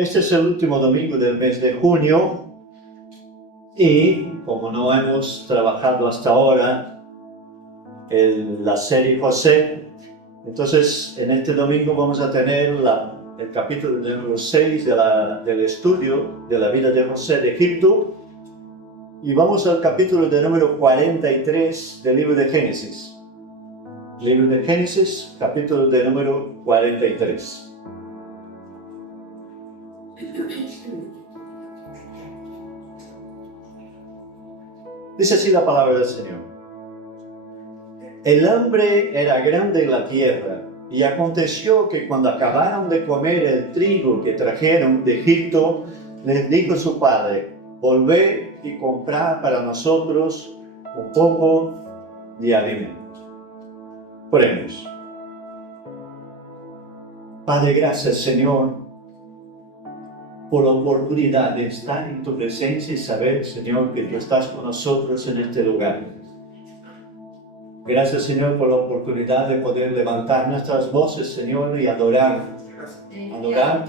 Este es el último domingo del mes de junio y como no hemos trabajado hasta ahora en la serie José, entonces en este domingo vamos a tener el capítulo número 6 del estudio de la vida de José de Egipto y vamos al capítulo de número 43 del libro de Génesis. Libro de Génesis, capítulo de número 43. Dice así la palabra del Señor. El hambre era grande en la tierra, y aconteció que cuando acabaron de comer el trigo que trajeron de Egipto, les dijo su padre: volved y comprad para nosotros un poco de alimento. Oremos. Padre, gracias, Señor, por la oportunidad de estar en tu presencia y saber, Señor, que tú estás con nosotros en este lugar. Gracias, Señor, por la oportunidad de poder levantar nuestras voces, Señor, y adorarte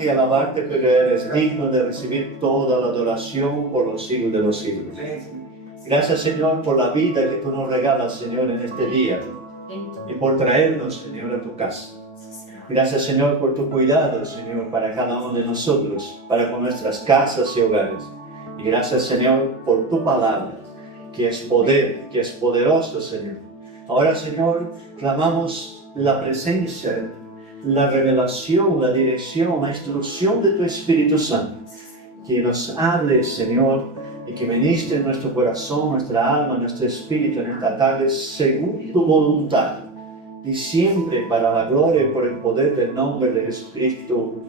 y alabarte, porque eres digno de recibir toda la adoración por los siglos de los siglos. Gracias, Señor, por la vida que tú nos regalas, Señor, en este día y por traernos, Señor, a tu casa. Gracias, Señor, por tu cuidado, Señor, para cada uno de nosotros, para con nuestras casas y hogares. Y gracias, Señor, por tu palabra, que es poder, que es poderoso, Señor. Ahora, Señor, clamamos la presencia, la revelación, la dirección, la instrucción de tu Espíritu Santo. Que nos hable, Señor, y que ministre en nuestro corazón, nuestra alma, nuestro espíritu en esta tarde, según tu voluntad. Y siempre para la gloria y por el poder del nombre de Jesucristo.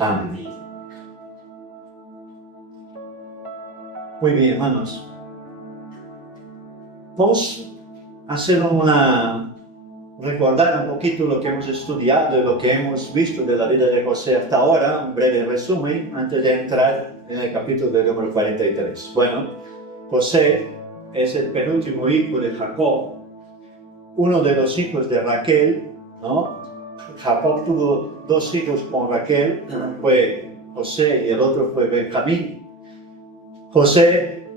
Amén. Muy bien, hermanos. Vamos a hacer recordar un poquito lo que hemos estudiado y lo que hemos visto de la vida de José hasta ahora, un breve resumen antes de entrar en el capítulo del número 43. Bueno, José es el penúltimo hijo de Jacob, uno de los hijos de Raquel, ¿no? Jacob tuvo dos hijos con Raquel, uno fue José y el otro fue Benjamín. José,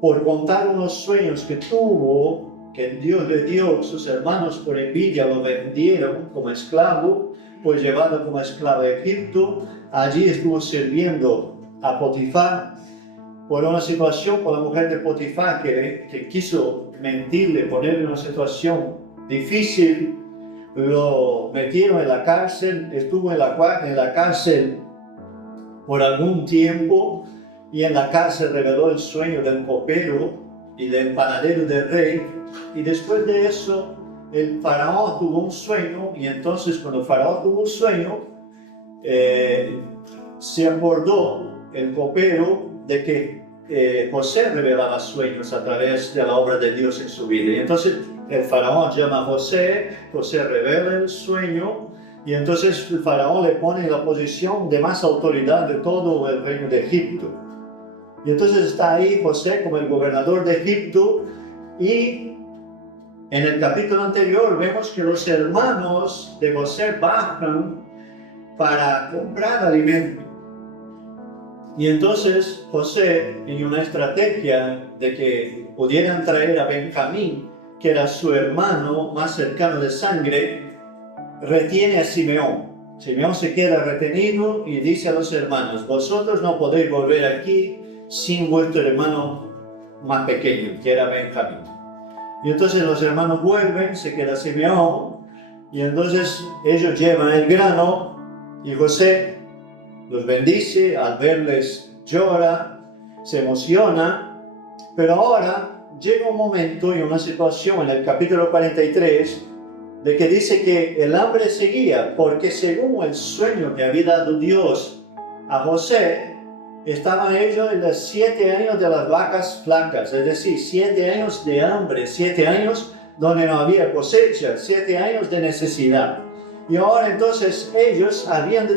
por contar unos sueños que tuvo, que Dios le dio, sus hermanos por envidia lo vendieron como esclavo, pues llevado como esclavo a Egipto. Allí estuvo sirviendo a Potifar. Por una situación con la mujer de Potifar que quiso mentirle, ponerle en una situación difícil, lo metieron en la cárcel, estuvo en la cárcel por algún tiempo, y en la cárcel reveló el sueño del copero y del panadero del rey, y después de eso el faraón tuvo un sueño, y entonces cuando el faraón tuvo un sueño, se acordó el copero de que José revelaba sueños a través de la obra de Dios en su vida. Y entonces el faraón llama a José, José revela el sueño, y entonces el faraón le pone en la posición de más autoridad de todo el reino de Egipto. Y entonces está ahí José como el gobernador de Egipto, y en el capítulo anterior vemos que los hermanos de José bajan para comprar alimento. Y entonces José, en una estrategia de que pudieran traer a Benjamín, que era su hermano más cercano de sangre, retiene a Simeón. Simeón se queda retenido y dice a los hermanos: vosotros no podéis volver aquí sin vuestro hermano más pequeño, que era Benjamín. Y entonces los hermanos vuelven, se queda Simeón, y entonces ellos llevan el grano, y José los bendice, al verles llora, se emociona. Pero ahora llega un momento y una situación en el capítulo 43 de que dice que el hambre seguía, porque según el sueño que había dado Dios a José, estaban ellos en los 7 años de las vacas flacas, es decir, 7 años de hambre, 7 años donde no había cosecha, 7 años de necesidad. Y ahora entonces ellos habían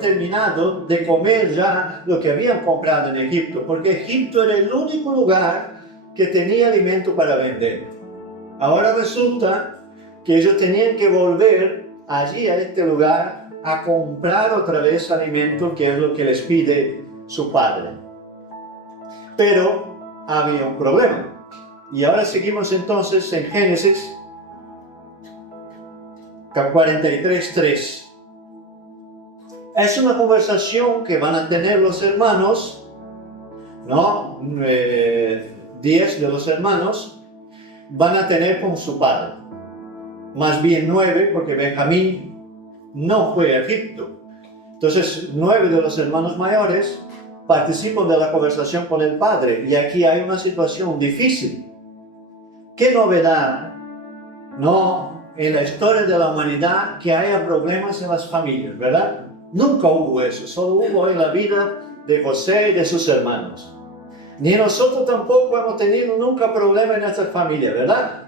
terminado de comer ya lo que habían comprado en Egipto, porque Egipto era el único lugar que tenía alimento para vender. Ahora resulta que ellos tenían que volver allí a este lugar a comprar otra vez alimento, que es lo que les pide su padre. Pero había un problema. Y ahora seguimos entonces en Génesis 43:3. Es una conversación que van a tener los hermanos, ¿no? 10 de los hermanos van a tener con su padre. Más bien 9, porque Benjamín no fue a Egipto. Entonces, 9 de los hermanos mayores participan de la conversación con el padre. Y aquí hay una situación difícil. ¿Qué novedad, no, en la historia de la humanidad que haya problemas en las familias, verdad? Nunca hubo eso, solo hubo en la vida de José y de sus hermanos. Ni nosotros tampoco hemos tenido nunca problemas en nuestra familia, ¿verdad?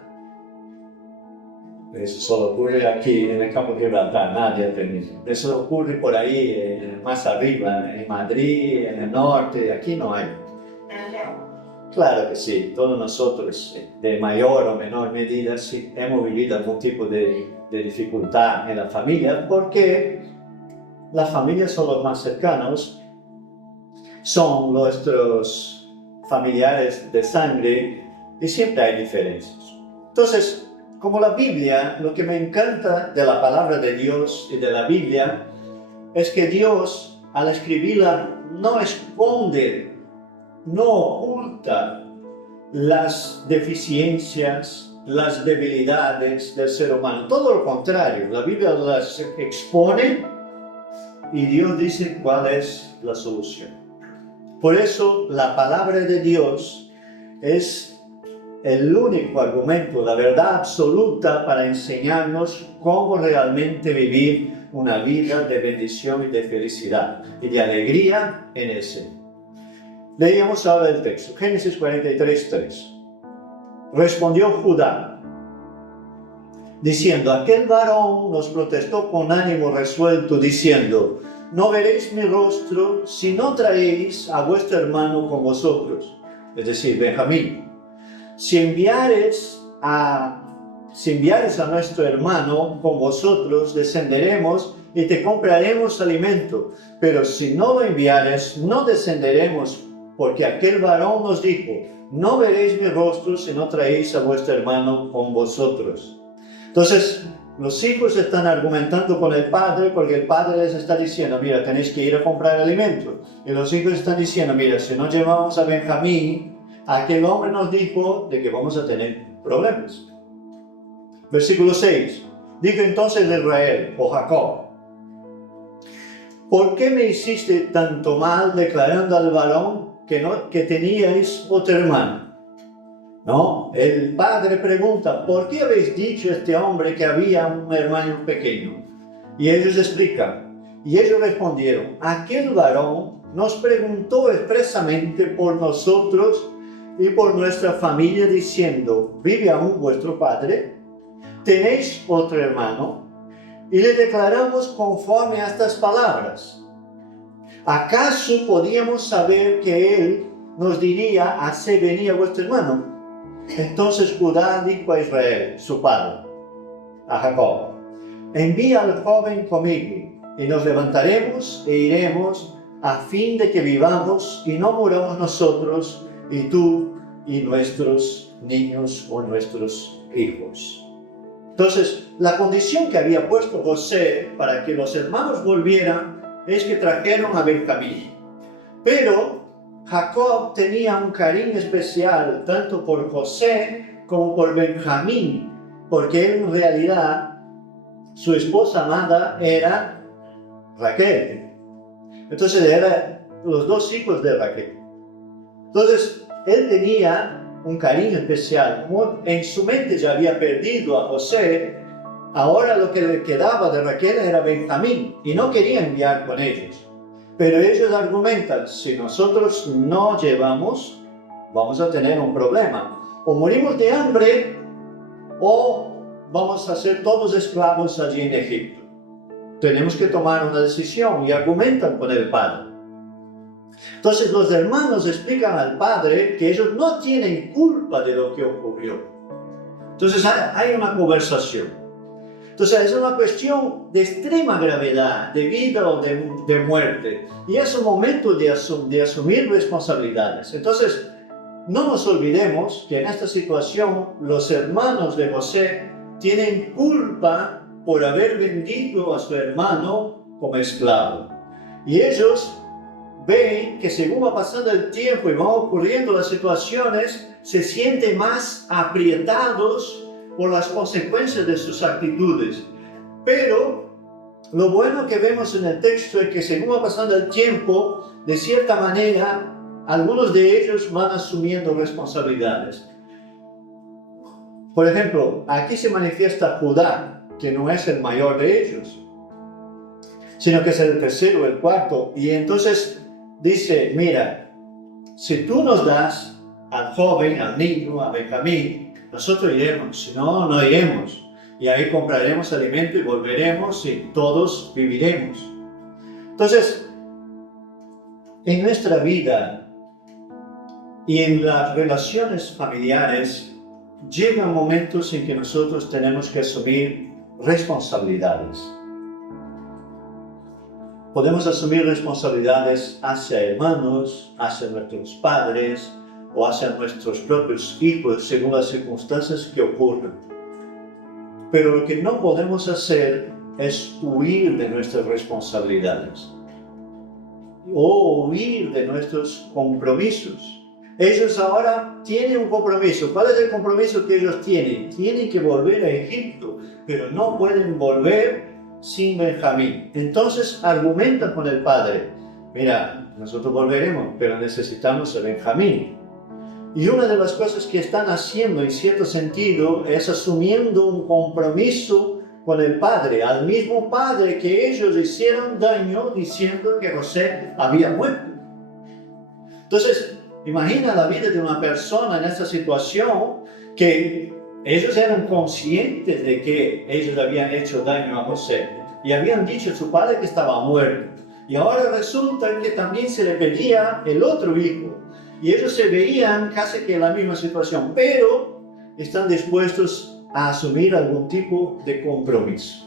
Eso solo ocurre aquí en el campo de Gibraltar, nadie ha tenido. Eso ocurre por ahí, más arriba, en Madrid, en el norte, aquí no hay. Claro que sí, todos nosotros, de mayor o menor medida, sí, hemos vivido algún tipo de dificultad en la familia, porque las familias son los más cercanos, son nuestros familiares de sangre y siempre hay diferencias. Entonces, como la Biblia, lo que me encanta de la palabra de Dios y de la Biblia es que Dios, al escribirla, no esconde, no oculta las deficiencias, las debilidades del ser humano. Todo lo contrario, la Biblia las expone y Dios dice cuál es la solución. Por eso la palabra de Dios es el único argumento, la verdad absoluta para enseñarnos cómo realmente vivir una vida de bendición y de felicidad y de alegría en el Señor. Leíamos ahora el texto, Génesis 43:3. Respondió Judá, diciendo: aquel varón nos protestó con ánimo resuelto, diciendo: no veréis mi rostro si no traéis a vuestro hermano con vosotros, es decir, Benjamín. Si enviares a nuestro hermano con vosotros, descenderemos y te compraremos alimento. Pero si no lo enviares, no descenderemos, porque aquel varón nos dijo: no veréis mi rostro si no traéis a vuestro hermano con vosotros. Entonces, los hijos están argumentando con el padre, porque el padre les está diciendo: mira, tenéis que ir a comprar alimento. Y los hijos están diciendo: mira, si no llevamos a Benjamín, aquel hombre nos dijo de que vamos a tener problemas. Versículo 6. Dijo entonces Israel, o Jacob: ¿por qué me hiciste tanto mal declarando al varón que teníais otro hermano? ¿No? El padre pregunta: ¿por qué habéis dicho a este hombre que había un hermano pequeño? Y ellos explican. Y ellos respondieron: aquel varón nos preguntó expresamente por nosotros y por nuestra familia, diciendo: ¿vive aún vuestro padre? ¿Tenéis otro hermano? Y le declaramos conforme a estas palabras. ¿Acaso podíamos saber que él nos diría: así venía vuestro hermano? Entonces Judá dijo a Israel, su padre, a Jacob: envía al joven conmigo, y nos levantaremos e iremos, a fin de que vivamos y no muramos nosotros, y tú y nuestros niños o nuestros hijos. Entonces, la condición que había puesto José para que los hermanos volvieran es que trajeron a Benjamín. Pero Jacob tenía un cariño especial tanto por José como por Benjamín, porque en realidad su esposa amada era Raquel. Entonces eran los dos hijos de Raquel. Entonces él tenía un cariño especial. Como en su mente ya había perdido a José, ahora lo que le quedaba de Raquel era Benjamín y no quería enviar con ellos. Pero ellos argumentan: si nosotros no llevamos, vamos a tener un problema. O morimos de hambre o vamos a ser todos esclavos allí en Egipto. Tenemos que tomar una decisión, y argumentan con el padre. Entonces los hermanos explican al padre que ellos no tienen culpa de lo que ocurrió. Entonces hay una conversación. Entonces es una cuestión de extrema gravedad, de vida o de muerte. Y es un momento de asumir responsabilidades. Entonces, no nos olvidemos que en esta situación los hermanos de José tienen culpa por haber vendido a su hermano como esclavo. Y ellos ven que según va pasando el tiempo y van ocurriendo las situaciones, se sienten más aprietados por las consecuencias de sus actitudes. Pero lo bueno que vemos en el texto es que según va pasando el tiempo, de cierta manera, algunos de ellos van asumiendo responsabilidades. Por ejemplo, aquí se manifiesta Judá, que no es el mayor de ellos, sino que es el tercero, el cuarto. Y entonces dice, mira, si tú nos das al joven, al niño, a Benjamín, nosotros iremos, si no, no iremos. Y ahí compraremos alimento y volveremos y todos viviremos. Entonces, en nuestra vida y en las relaciones familiares, llegan momentos en que nosotros tenemos que asumir responsabilidades. Podemos asumir responsabilidades hacia hermanos, hacia nuestros padres o hacia nuestros propios hijos, según las circunstancias que ocurran. Pero lo que no podemos hacer es huir de nuestras responsabilidades o huir de nuestros compromisos. Ellos ahora tienen un compromiso. ¿Cuál es el compromiso que ellos tienen? Tienen que volver a Egipto, pero no pueden volver sin Benjamín. Entonces argumentan con el padre, mira, nosotros volveremos, pero necesitamos a Benjamín. Y una de las cosas que están haciendo en cierto sentido es asumiendo un compromiso con el padre, al mismo padre que ellos hicieron daño diciendo que José había muerto. Entonces, imagina la vida de una persona en esta situación que ellos eran conscientes de que ellos habían hecho daño a José y habían dicho a su padre que estaba muerto. Y ahora resulta que también se le pedía el otro hijo. Y ellos se veían casi que en la misma situación, pero están dispuestos a asumir algún tipo de compromiso.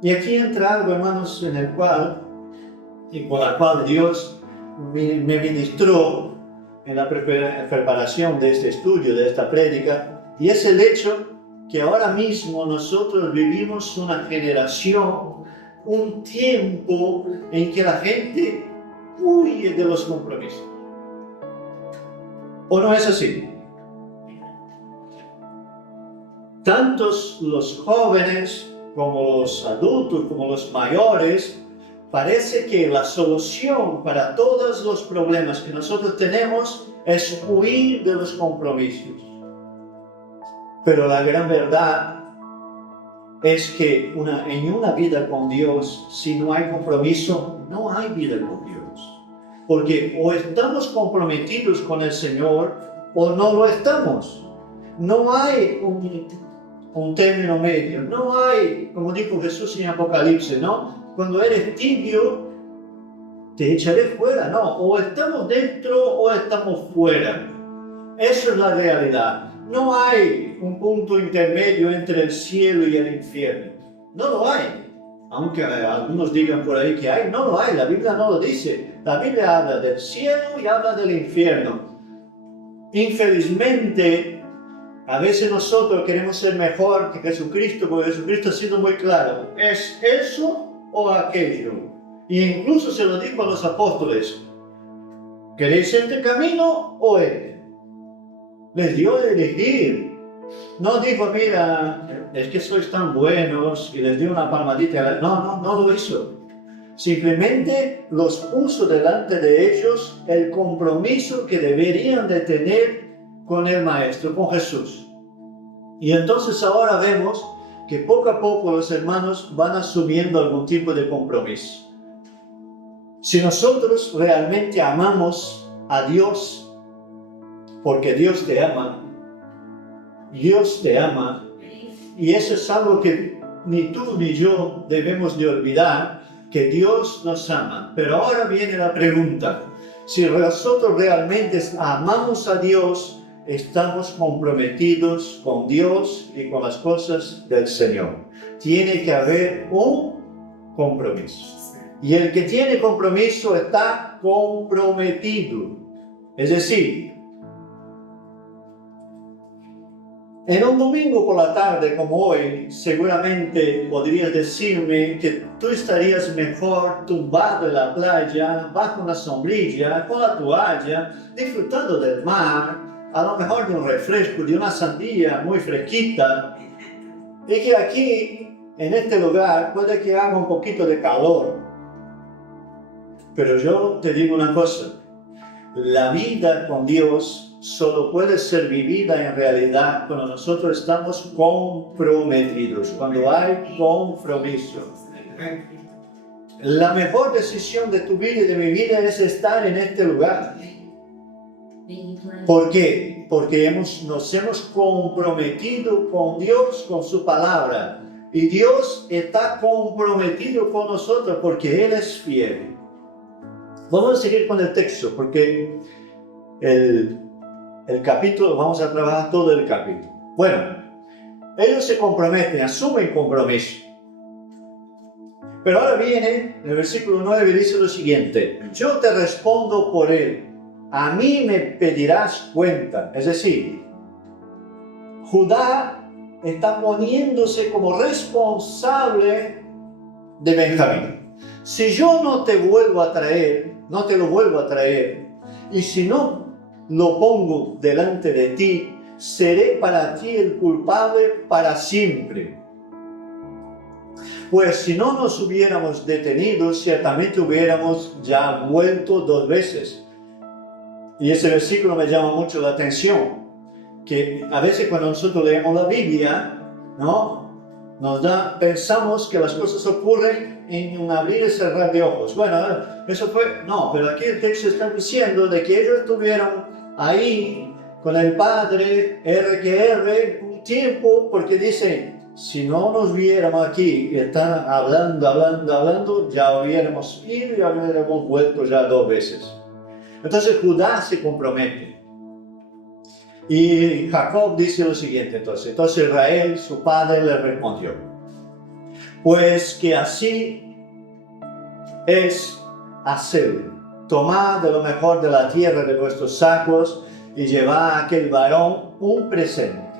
Y aquí entra algo, hermanos, en el cual, y con la cual Dios me ministró en la preparación de este estudio, de esta prédica, y es el hecho que ahora mismo nosotros vivimos una generación, un tiempo en que la gente huye de los compromisos. ¿O no es así? Tantos los jóvenes como los adultos, como los mayores, parece que la solución para todos los problemas que nosotros tenemos es huir de los compromisos. Pero la gran verdad es que en una vida con Dios, si no hay compromiso, no hay vida con Dios. Porque o estamos comprometidos con el Señor o no lo estamos. No hay un término medio. No hay, como dijo Jesús en Apocalipsis, ¿no? Cuando eres tibio, te echaré fuera. No, o estamos dentro o estamos fuera. Eso es la realidad. No hay un punto intermedio entre el cielo y el infierno. No lo hay. Aunque algunos digan por ahí que hay, no lo hay. La Biblia no lo dice. La Biblia habla del cielo y habla del infierno. Infelizmente, a veces nosotros queremos ser mejor que Jesucristo, porque Jesucristo ha sido muy claro. ¿Es eso o aquello? Y incluso se lo dijo a los apóstoles. ¿Queréis este camino o este? Les dio de elegir. No dijo, mira, es que sois tan buenos, y les dio una palmadita. No lo hizo. Simplemente los puso delante de ellos el compromiso que deberían de tener con el Maestro, con Jesús. Y entonces ahora vemos que poco a poco los hermanos van asumiendo algún tipo de compromiso. Si nosotros realmente amamos a Dios, porque Dios te ama, y eso es algo que ni tú ni yo debemos de olvidar, que Dios nos ama. Pero ahora viene la pregunta, si nosotros realmente amamos a Dios, estamos comprometidos con Dios y con las cosas del Señor. Tiene que haber un compromiso. Y el que tiene compromiso está comprometido. Es decir, en un domingo por la tarde como hoy, seguramente podrías decirme que tú estarías mejor tumbado en la playa, bajo una sombrilla, con la toalla, disfrutando del mar, a lo mejor de un refresco, de una sandía muy fresquita, y que aquí, en este lugar, puede que haga un poquito de calor. Pero yo te digo una cosa, la vida con Dios solo puede ser vivida en realidad cuando nosotros estamos comprometidos, cuando hay compromiso. La mejor decisión de tu vida y de mi vida es estar en este lugar. ¿Por qué? Porque nos hemos comprometido con Dios, con su palabra. Y Dios está comprometido con nosotros porque Él es fiel. Vamos a seguir con el texto porque el capítulo, vamos a trabajar todo el capítulo. Bueno, ellos se comprometen, asumen compromiso. Pero ahora viene, el versículo 9 dice lo siguiente: yo te respondo por él, a mí me pedirás cuenta. Es decir, Judá está poniéndose como responsable de Benjamín. Si yo no te vuelvo a traer, no te lo vuelvo a traer, y si no lo pongo delante de ti, seré para ti el culpable para siempre. Pues si no nos hubiéramos detenido, ciertamente hubiéramos ya vuelto 2 veces. Y ese versículo me llama mucho la atención, que a veces cuando nosotros leemos la Biblia, ¿no? Pensamos que las cosas ocurren en un abrir y cerrar de ojos. Bueno, eso fue, no, pero aquí el texto está diciendo de que ellos estuvieron ahí con el Padre, un tiempo, porque dicen, si no nos viéramos aquí y están hablando, ya hubiéramos ido y ya hubiéramos vuelto ya 2 veces. Entonces Judá se compromete. Y Jacob dice lo siguiente entonces Israel, su padre, le respondió: pues que así es hacerlo. Tomad de lo mejor de la tierra de vuestros sacos y llevad a aquel varón un presente: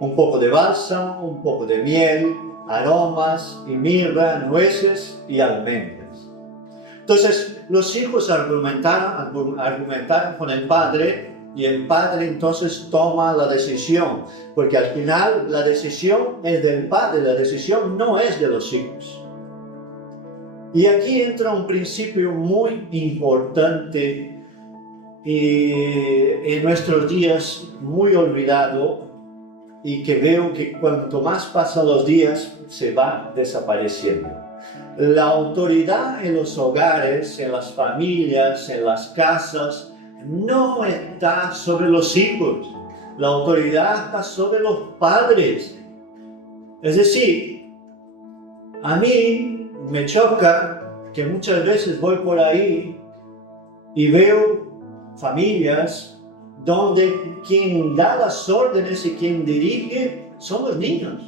un poco de bálsamo, un poco de miel, aromas y mirra, nueces y almendras. Entonces los hijos argumentaron con el padre, y el padre entonces toma la decisión, porque al final la decisión es del padre, la decisión no es de los hijos. Y aquí entra un principio muy importante y en nuestros días muy olvidado, y que veo que cuanto más pasan los días se va desapareciendo. La autoridad en los hogares, en las familias, en las casas, no está sobre los hijos. La autoridad está sobre los padres. Es decir, a mí me choca que muchas veces voy por ahí y veo familias donde quien da las órdenes y quien dirige son los niños.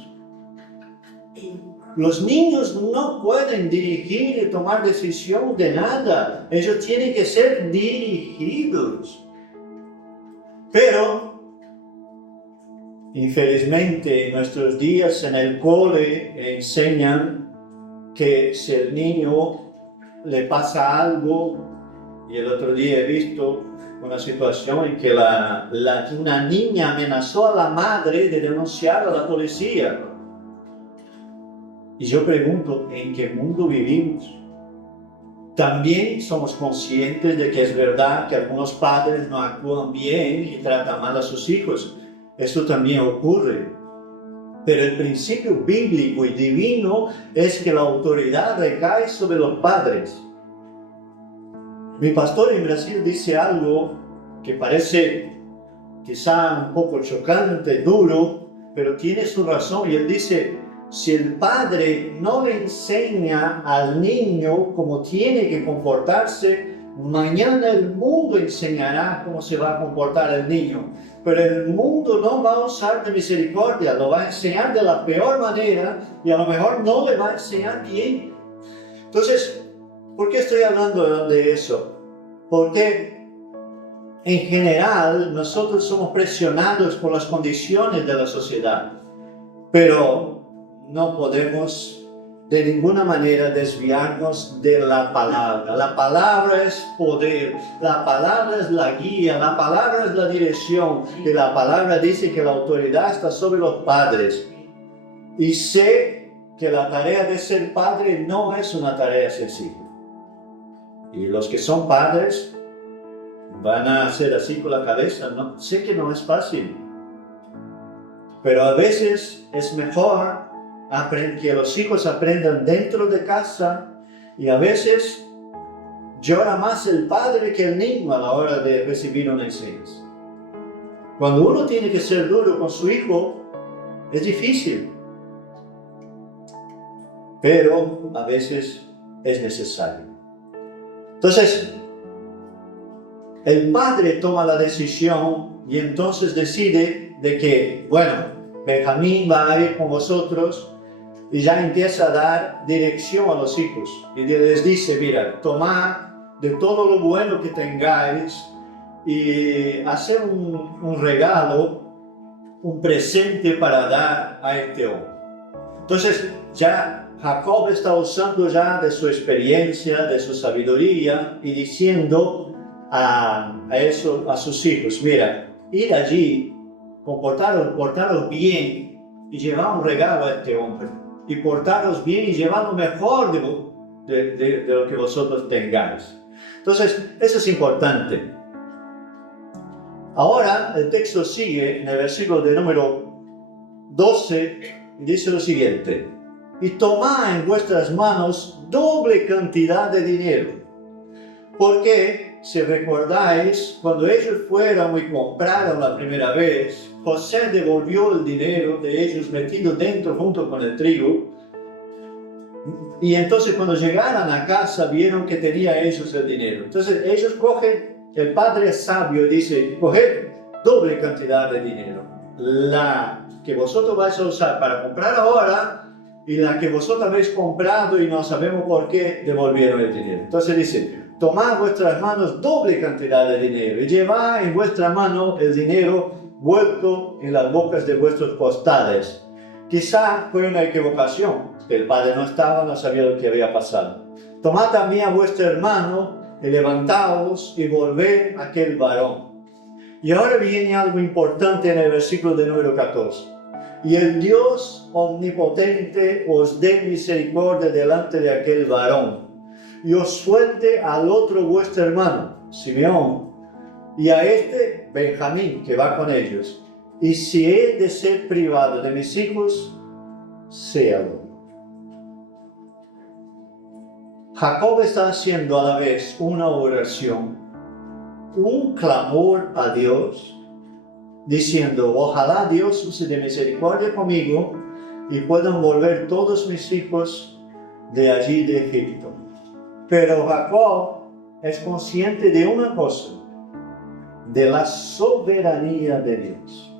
Los niños no pueden dirigir y tomar decisión de nada. Ellos tienen que ser dirigidos. Pero, infelizmente, en nuestros días en el cole enseñan que si el niño le pasa algo, y el otro día he visto una situación en que una niña amenazó a la madre de denunciar a la policía. Y yo pregunto, ¿en qué mundo vivimos? También somos conscientes de que es verdad que algunos padres no actúan bien y tratan mal a sus hijos. Eso también ocurre. Pero el principio bíblico y divino es que la autoridad recae sobre los padres. Mi pastor en Brasil dice algo que parece quizá un poco chocante, duro, pero tiene su razón, y él dice: si el padre no le enseña al niño cómo tiene que comportarse, mañana el mundo enseñará cómo se va a comportar el niño. pero el mundo no va a usar de misericordia, lo va a enseñar de la peor manera y a lo mejor no le va a enseñar bien. Entonces, ¿por qué estoy hablando de eso? Porque en general nosotros somos presionados por las condiciones de la sociedad, pero no podemos de ninguna manera desviarnos de la palabra. La palabra es poder, la palabra es la guía, la palabra es la dirección, y la palabra dice que la autoridad está sobre los padres. Y sé que la tarea de ser padre no es una tarea sencilla. Y los que son padres van a hacer así con la cabeza, ¿no? Sé que no es fácil, pero a veces es mejor que los hijos aprendan dentro de casa, y a veces llora más el padre que el niño a la hora de recibir una enseñanza. Cuando uno tiene que ser duro con su hijo, es difícil, pero a veces es necesario. Entonces, el padre toma la decisión y entonces decide de que, bueno, Benjamín va a ir con vosotros, y ya empieza a dar dirección a los hijos. Y les dice, mira, tomad de todo lo bueno que tengáis y hacer un regalo, un presente para dar a este hombre. Entonces, ya Jacob está usando ya de su experiencia, de su sabiduría, y diciendo a sus hijos, mira, ir allí, portaros bien y llevar un regalo a este hombre. Y portaros bien y llevar lo mejor de lo que vosotros tengáis. Entonces, eso es importante. Ahora, el texto sigue en el versículo de número 12 y dice lo siguiente: y tomad en vuestras manos doble cantidad de dinero, porque si recordáis, cuando ellos fueron y compraron la primera vez, José devolvió el dinero de ellos metido dentro junto con el trigo. Y entonces cuando llegaron a casa vieron que tenía ellos el dinero. Entonces ellos cogen, el padre es sabio y dice, coged doble cantidad de dinero. La que vosotros vais a usar para comprar ahora y la que vosotros habéis comprado y no sabemos por qué devolvieron el dinero. Entonces dice, tomad en vuestras manos doble cantidad de dinero y llevad en vuestra mano el dinero vuelto en las bocas de vuestros costales. Quizá fue una equivocación, que el padre no estaba, no sabía lo que había pasado. Tomad también a vuestro hermano y levantaos y volved a aquel varón. Y ahora viene algo importante en el versículo de número 14. Y el Dios omnipotente os dé misericordia delante de aquel varón, y os suelte al otro vuestro hermano, Simeón, y a este Benjamín, que va con ellos. Y si he de ser privado de mis hijos, séalo. Jacob está haciendo a la vez una oración, un clamor a Dios, diciendo, ojalá Dios use de misericordia conmigo y puedan volver todos mis hijos de allí de Egipto. Pero Jacob es consciente de una cosa, de la soberanía de Dios.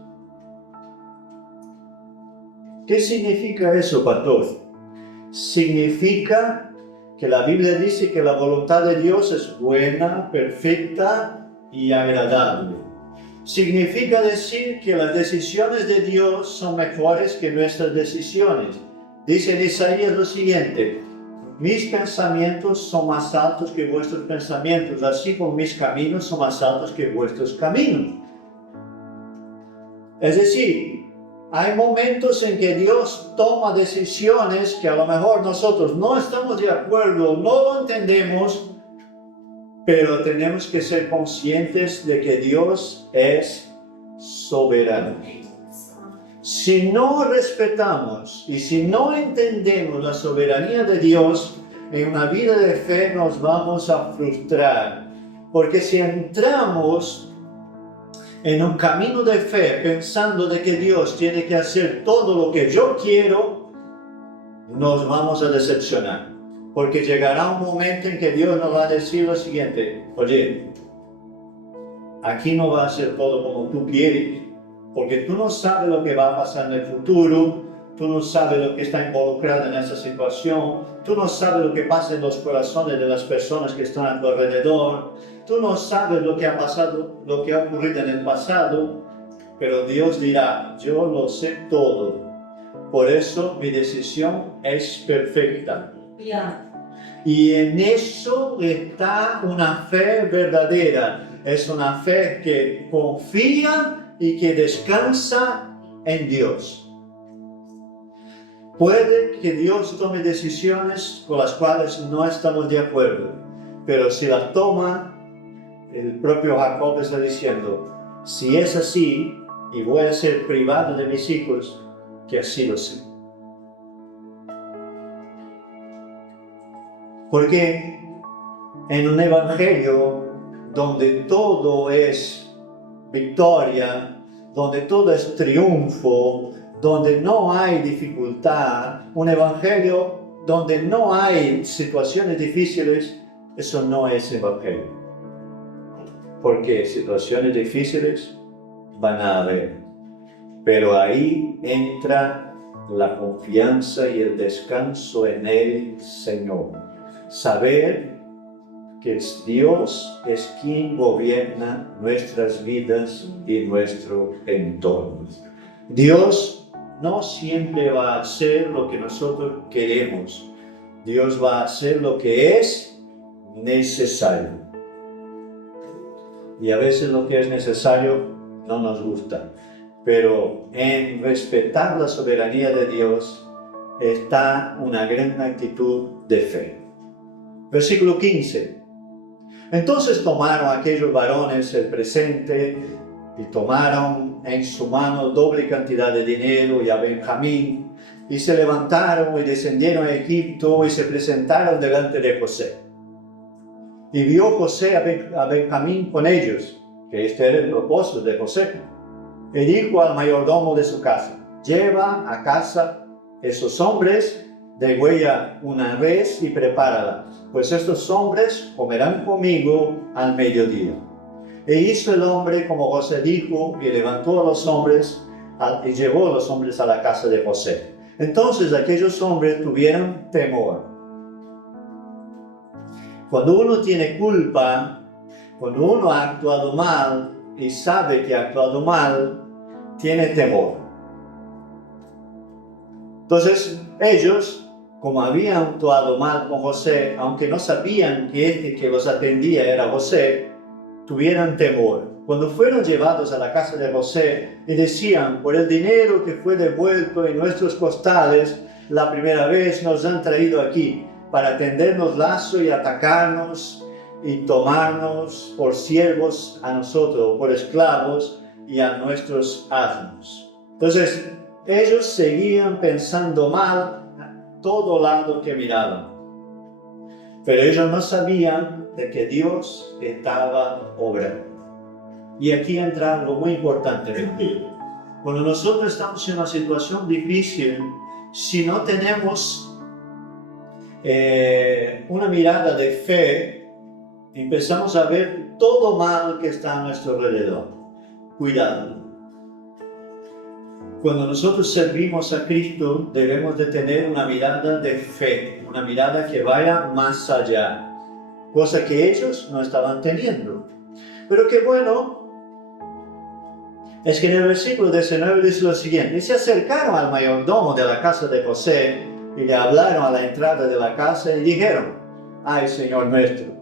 ¿Qué significa eso, pastor? Significa que la Biblia dice que la voluntad de Dios es buena, perfecta y agradable. Significa decir que las decisiones de Dios son mejores que nuestras decisiones. Dice en Isaías lo siguiente, mis pensamientos son más altos que vuestros pensamientos, así como mis caminos son más altos que vuestros caminos. Es decir, hay momentos en que Dios toma decisiones que a lo mejor nosotros no estamos de acuerdo, no lo entendemos, pero tenemos que ser conscientes de que Dios es soberano. Si no respetamos y si no entendemos la soberanía de Dios, en una vida de fe nos vamos a frustrar. Porque si entramos en un camino de fe pensando de que Dios tiene que hacer todo lo que yo quiero, nos vamos a decepcionar. Porque llegará un momento en que Dios nos va a decir lo siguiente, oye, aquí no va a ser todo como tú quieres, porque tú no sabes lo que va a pasar en el futuro, tú no sabes lo que está involucrado en esa situación, tú no sabes lo que pasa en los corazones de las personas que están a tu alrededor, tú no sabes lo que ha pasado, lo que ha ocurrido en el pasado, pero Dios dirá, yo lo sé todo, por eso mi decisión es perfecta. Y en eso está una fe verdadera, es una fe que confía y que descansa en Dios. Puede que Dios tome decisiones con las cuales no estamos de acuerdo, pero si las toma, el propio Jacob está diciendo, si es así y voy a ser privado de mis hijos, que así lo sea. Porque en un evangelio donde todo es victoria, donde todo es triunfo, donde no hay dificultad, un evangelio donde no hay situaciones difíciles, eso no es evangelio. Porque situaciones difíciles van a haber, pero ahí entra la confianza y el descanso en el Señor. Saber que Dios es quien gobierna nuestras vidas y nuestro entorno. Dios no siempre va a hacer lo que nosotros queremos. Dios va a hacer lo que es necesario. Y a veces lo que es necesario no nos gusta. Pero en respetar la soberanía de Dios está una gran actitud de fe. Versículo 15. Entonces tomaron aquellos varones el presente y tomaron en su mano doble cantidad de dinero y a Benjamín, y se levantaron y descendieron a Egipto y se presentaron delante de José. Y vio José a Benjamín con ellos, que este era el propósito de José, y dijo al mayordomo de su casa, lleva a casa esos hombres, degüella una res y prepárala, pues estos hombres comerán conmigo al mediodía. E hizo el hombre como José dijo, y levantó a los hombres y llevó a los hombres a la casa de José. Entonces aquellos hombres tuvieron temor. Cuando uno tiene culpa, cuando uno ha actuado mal y sabe que ha actuado mal, tiene temor. Entonces ellos, como habían actuado mal con José, aunque no sabían que este que los atendía era José, tuvieron temor. Cuando fueron llevados a la casa de José y decían, por el dinero que fue devuelto en nuestros costales, la primera vez nos han traído aquí para tendernos lazo y atacarnos y tomarnos por siervos a nosotros, por esclavos y a nuestros asnos. Entonces, ellos seguían pensando mal a todo lado que miraban. Pero ellos no sabían de que Dios estaba obrando. Y aquí entra algo muy importante. Cuando nosotros estamos en una situación difícil, si no tenemos una mirada de fe, empezamos a ver todo mal que está a nuestro alrededor. Cuidado. Cuando nosotros servimos a Cristo, debemos de tener una mirada de fe, una mirada que vaya más allá, cosa que ellos no estaban teniendo. Pero qué bueno es que en el versículo 19 dice lo siguiente: y se acercaron al mayordomo de la casa de José y le hablaron a la entrada de la casa y dijeron, ay, Señor nuestro,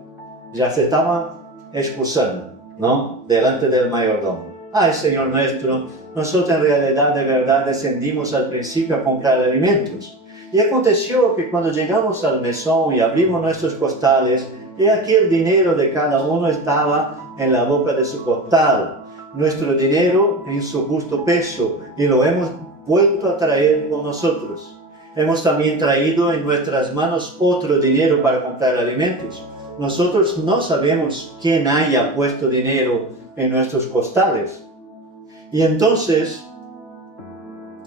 ya se estaban excusando, ¿no? Delante del mayordomo. Ay, Señor nuestro, nosotros en realidad de verdad descendimos al principio a comprar alimentos. Y aconteció que cuando llegamos al mesón y abrimos nuestros costales, he aquí el dinero de cada uno estaba en la boca de su costal, nuestro dinero en su justo peso, y lo hemos vuelto a traer con nosotros. Hemos también traído en nuestras manos otro dinero para comprar alimentos. Nosotros no sabemos quién haya puesto dinero en nuestros costales. Y entonces,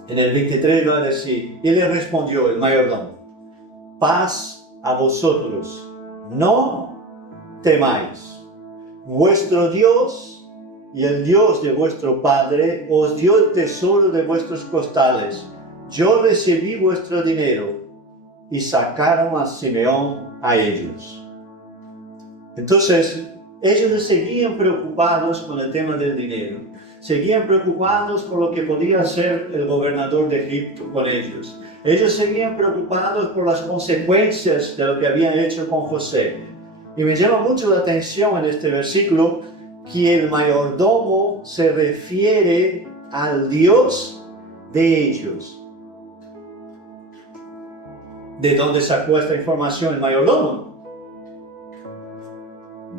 en el 23 va a decir, y le respondió el mayordomo, paz a vosotros, no temáis. Vuestro Dios y el Dios de vuestro padre os dio el tesoro de vuestros costales. Yo recibí vuestro dinero. Y sacaron a Simeón a ellos. Entonces, ellos seguían preocupados con el tema del dinero. Seguían preocupados por lo que podía hacer el gobernador de Egipto con ellos. Ellos seguían preocupados por las consecuencias de lo que habían hecho con José. Y me llama mucho la atención en este versículo que el mayordomo se refiere al Dios de ellos. ¿De dónde sacó esta información el mayordomo?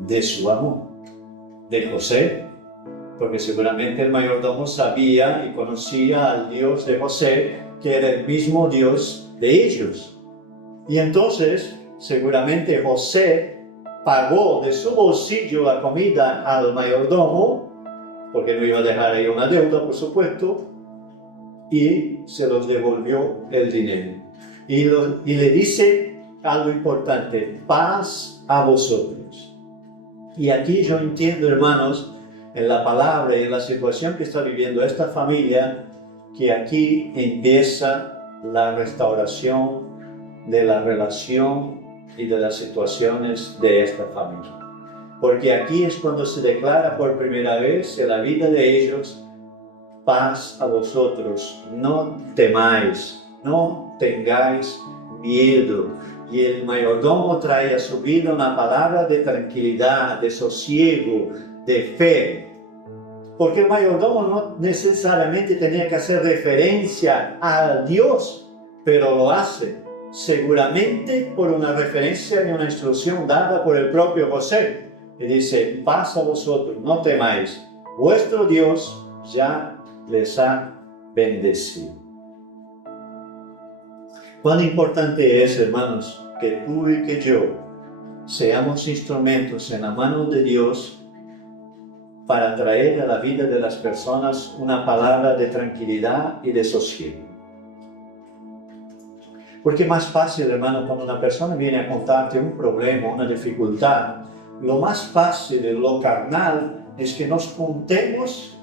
De su amo, de José, porque seguramente el mayordomo sabía y conocía al Dios de José, que era el mismo Dios de ellos. Y entonces, seguramente José pagó de su bolsillo la comida al mayordomo, porque no iba a dejar ahí una deuda, por supuesto, y se los devolvió el dinero. Y le dice algo importante: paz a vosotros. Y aquí yo entiendo, hermanos, en la palabra y en la situación que está viviendo esta familia, que aquí empieza la restauración de la relación y de las situaciones de esta familia. Porque aquí es cuando se declara por primera vez en la vida de ellos: paz a vosotros, no temáis, no tengáis miedo. Y el mayordomo trae a su vida una palabra de tranquilidad, de sosiego, de fe. Porque el mayordomo no necesariamente tenía que hacer referencia a Dios, pero lo hace seguramente por una referencia y una instrucción dada por el propio José. Y dice: paz a vosotros, no temáis, vuestro Dios ya les ha bendecido. Cuán importante es, hermanos, que tú y que yo seamos instrumentos en la mano de Dios para traer a la vida de las personas una palabra de tranquilidad y de sosiego. Porque es más fácil, hermano, cuando una persona viene a contarte un problema, una dificultad, lo más fácil de lo carnal es que nos juntemos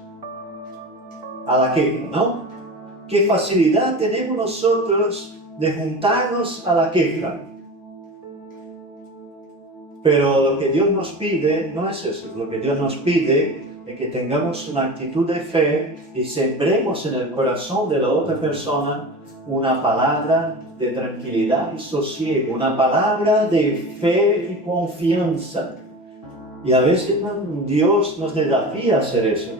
a la queja, ¿no? ¿Qué facilidad tenemos nosotros de juntarnos a la queja? Pero lo que Dios nos pide no es eso. Lo que Dios nos pide es que tengamos una actitud de fe y sembremos en el corazón de la otra persona una palabra de tranquilidad y sosiego, una palabra de fe y confianza. Y a veces Dios nos desafía a hacer eso.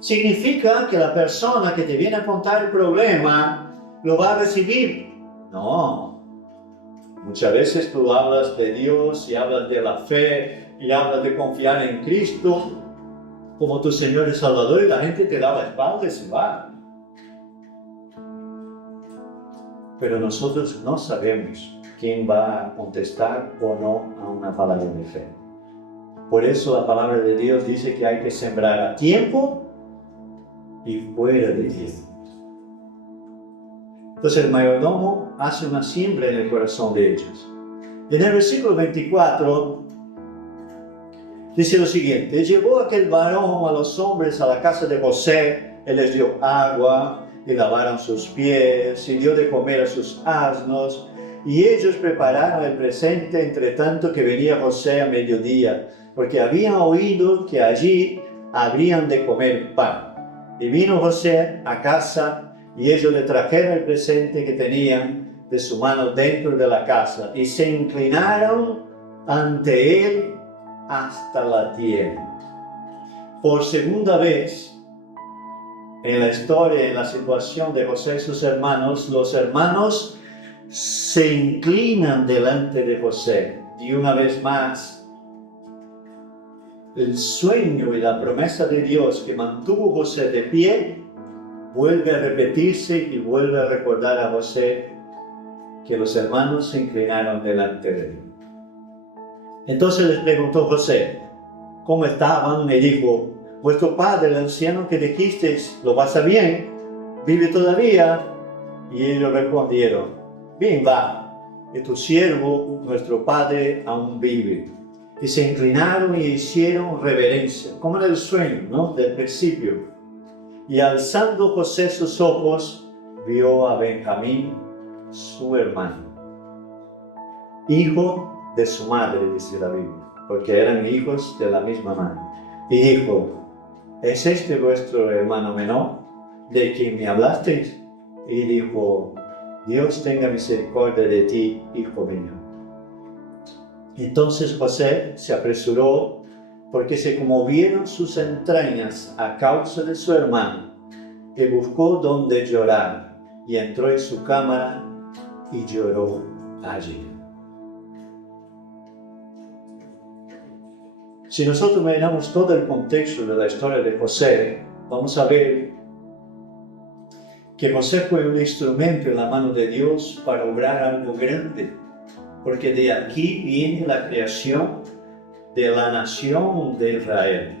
¿Significa que la persona que te viene a contar el problema lo va a recibir? No. Muchas veces tú hablas de Dios y hablas de la fe y hablas de confiar en Cristo como tu Señor y Salvador, y la gente te da la espalda y se va. Pero nosotros no sabemos quién va a contestar o no a una palabra de fe. Por eso la palabra de Dios dice que hay que sembrar a tiempo y fuera de tiempo. Entonces el mayordomo hace una siembra en el corazón de ellos. En el versículo 24 dice lo siguiente: llevó aquel varón a los hombres a la casa de José, él les dio agua y lavaron sus pies, y dio de comer a sus asnos, y ellos prepararon el presente entre tanto que venía José a mediodía, porque habían oído que allí habrían de comer pan. Y vino José a casa, y ellos le trajeron el presente que tenían de su mano dentro de la casa, y se inclinaron ante él hasta la tierra. Por segunda vez en la historia, en la situación de José y sus hermanos, los hermanos se inclinan delante de José. Y una vez más, el sueño y la promesa de Dios que mantuvo José de pie vuelve a repetirse y vuelve a recordar a José que los hermanos se inclinaron delante de él. Entonces les preguntó José: ¿cómo estaban? Y dijo: vuestro padre, el anciano que dijisteis, ¿lo pasa bien? ¿Vive todavía? Y ellos respondieron: bien va, y tu siervo, nuestro padre, aún vive. y se inclinaron y hicieron reverencia, como en el sueño, ¿no? Del principio. Y alzando José sus ojos, vio a Benjamín, su hermano, hijo de su madre, dice la Biblia, porque eran hijos de la misma madre. Y dijo: ¿es este vuestro hermano menor, de quien me hablasteis? Y dijo: Dios tenga misericordia de ti, hijo mío. Entonces José se apresuró, porque se conmovieron sus entrañas a causa de su hermano, y buscó donde llorar, y entró en su cámara y lloró allí. Si nosotros miramos todo el contexto de la historia de José, vamos a ver que José fue un instrumento en la mano de Dios para obrar algo grande, porque de aquí viene la creación de la nación de Israel.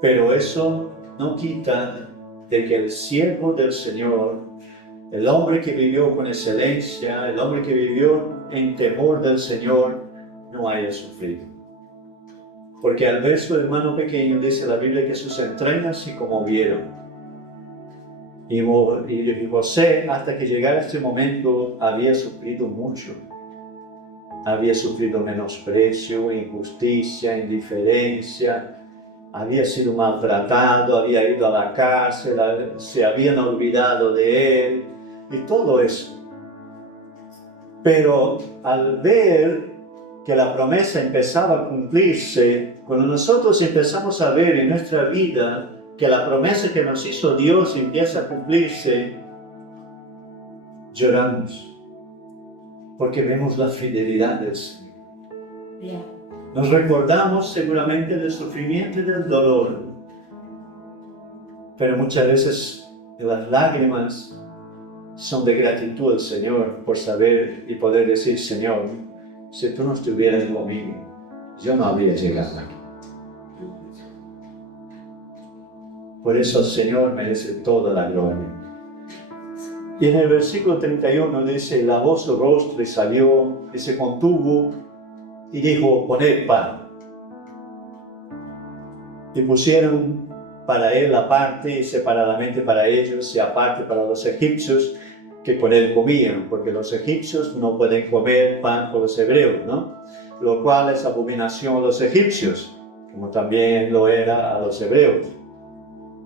Pero eso no quita de que el siervo del Señor, el hombre que vivió con excelencia, el hombre que vivió en temor del Señor, no haya sufrido. Porque al ver su hermano pequeño, dice la Biblia que sus entrañas se conmovieron. Y José, hasta que llegara este momento, había sufrido mucho. Había sufrido menosprecio, injusticia, indiferencia, había sido maltratado, había ido a la cárcel, se habían olvidado de él y todo eso. Pero al ver que la promesa empezaba a cumplirse, cuando nosotros empezamos a ver en nuestra vida que la promesa que nos hizo Dios empieza a cumplirse, lloramos, porque vemos la fidelidad del Señor. Nos recordamos seguramente del sufrimiento y del dolor, pero muchas veces las lágrimas son de gratitud al Señor por saber y poder decir: Señor, si tú no estuvieras conmigo, yo no habría llegado aquí. Por eso el Señor merece toda la gloria. Y en el versículo 31 dice: lavó su rostro y salió y se contuvo y dijo: poned pan. Y pusieron para él aparte y separadamente para ellos y aparte para los egipcios que con él comían, porque los egipcios no pueden comer pan con los hebreos, ¿no? Lo cual es abominación a los egipcios, como también lo era a los hebreos.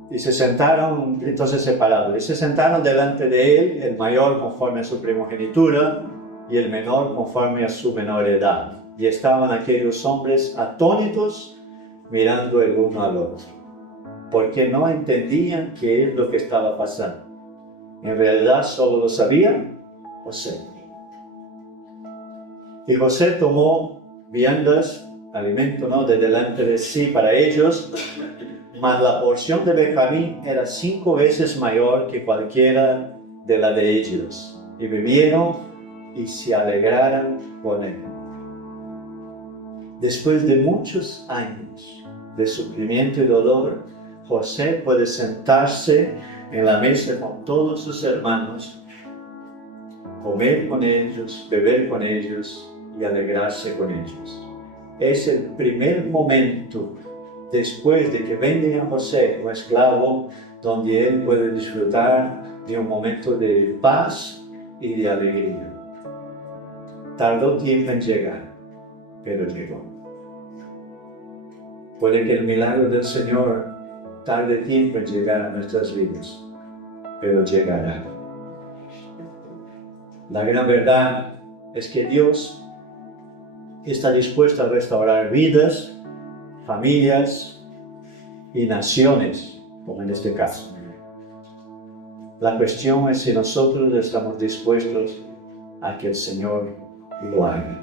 Y se sentaron entonces separados, y se sentaron delante de él, el mayor conforme a su primogenitura y el menor conforme a su menor edad. Y estaban aquellos hombres atónitos mirando el uno al otro, porque no entendían qué es lo que estaba pasando. En realidad solo lo sabía José. Y José tomó viandas, alimento, ¿no?, de delante de sí para ellos, mas la porción de Benjamín era 5 veces mayor que cualquiera de la de ellos. Y bebieron y se alegraron con él. Después de muchos años de sufrimiento y dolor, José puede sentarse en la mesa con todos sus hermanos, comer con ellos, beber con ellos y alegrarse con ellos. Es el primer momento después de que venden a José como esclavo, donde él puede disfrutar de un momento de paz y de alegría. Tardó tiempo en llegar, pero llegó. Puede que el milagro del Señor tarde tiempo en llegar a nuestras vidas, pero llegará. La gran verdad es que Dios está dispuesto a restaurar vidas, familias y naciones, como en este caso. La cuestión es si nosotros estamos dispuestos a que el Señor lo haga.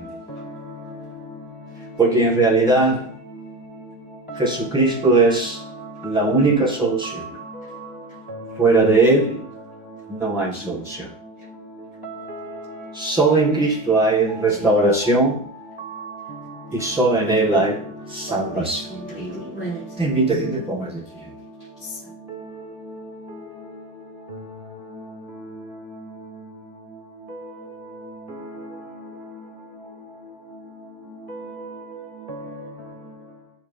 Porque en realidad Jesucristo es la única solución. Fuera de Él no hay solución. Solo en Cristo hay restauración y solo en Él hay salvación. Te invito a que te pongas de pie.